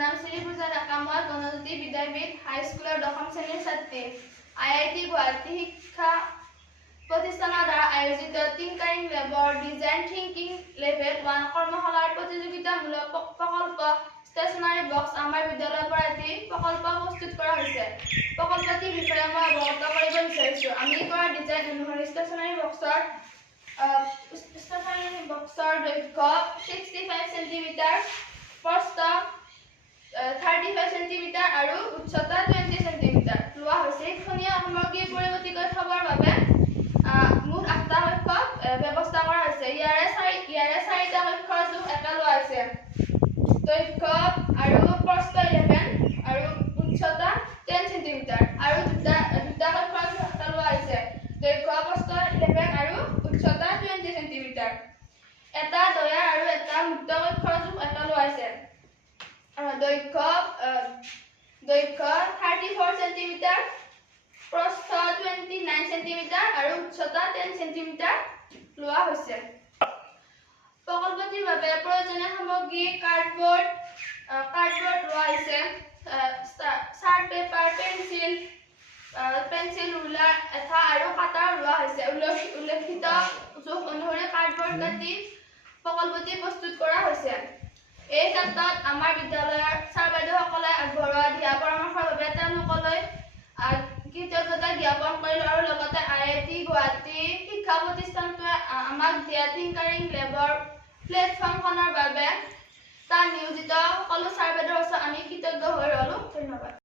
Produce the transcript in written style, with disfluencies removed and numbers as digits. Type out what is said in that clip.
নাম শ্ৰী পূজা ডেকা। মই গণজ্যোতি বিদ্যাপীঠ হাইস্কুলৰ 10ম শ্ৰেণীৰ ছাত্ৰী। IIT গুৱাহাটী শিক্ষা প্ৰতিষ্ঠানৰ দ্বাৰা আয়োজিত tinkering labour design thinking level 1 কৰ্মশালাৰ প্ৰতিযোগিতামূলক প্ৰকল্প ষ্টেচনাৰী বক্স আমাৰ বিদ্যালয়ৰ পৰা এটি প্ৰকল্প প্ৰস্তুত কৰা হৈছে। প্ৰকল্পটিৰ বিষয়ে মই অৱগত কৰিব বিচাৰিছোঁ। আমি কৰা ডিজাইন অনুসৰি ষ্টেচনাৰী বক্সৰ দৈৰ্ঘ্য 65 সেন্টিমিটাৰ, প্ৰস্থ 35 সেন্টিমিটাৰ আৰু উচ্চতা 20 সেন্টিমিটাৰ লোৱা হৈছে। শিক্ষণীয় সামগ্ৰী পৰিৱৰ্তিত থবৰ বাবে মুঠ 8টা কক্ষ ব্যৱস্থা কৰা হৈছে। ইয়াৰে 4টা কক্ষৰ জোখ এটা লোৱা হৈছে। দৈৰ্ঘ্য আৰু প্ৰস্থ 11 আৰু উচ্চতা 10 সেন্টিমিটাৰ আৰু দুটা কক্ষৰ জোখ এটা লোৱা হৈছে। দৈৰ্ঘ্য প্ৰস্থ 11 আৰু উচ্চতা 20 সেন্টিমিটাৰ। এটা দয়াৰ আৰু এটা মুক্ত কক্ষৰ জোখ এটা লোৱা হৈছে। দৈৰ্ঘ্য 34 সেন্টিমিটাৰ, প্ৰস্থ 29 সেন্টিমিটাৰ আৰু উচ্চতা 10 সেন্টিমিটাৰ লোৱা হৈছে। প্ৰকল্পটিৰ বাবে প্ৰয়োজনীয় সামগ্ৰী কাৰ্ডবৰ্ড লোৱা হৈছে, চাৰ্ট পেপাৰ, পেন্সিল, ৰুলাৰ, এঠা আৰু কাটাৰ লোৱা হৈছে। উল্লেখিত জোখ অনুসৰি কাৰ্ডবৰ্ড কাটি প্ৰকল্পটি প্ৰস্তুত কৰা হৈছে। এই ক্ষেত্ৰত আমাৰ বিদ্যালয়ৰ ছাৰ বাইদেউসকলে আগবঢ়োৱা দিহা পৰামৰ্শৰ বাবে তেওঁলোকলৈ কৃতজ্ঞতা জ্ঞাপন কৰিলোঁ আৰু লগতে IIT গুৱাহাটী শিক্ষা প্ৰতিষ্ঠানটোৱে আমাক দিয়া টিংকাৰিং লেবৰ প্লেটফৰ্মখনৰ বাবে তাত নিয়োজিত সকলো ছাৰ বাইদেউৰ ওচৰত আমি কৃতজ্ঞ হৈ ৰ'লোঁ। ধন্যবাদ।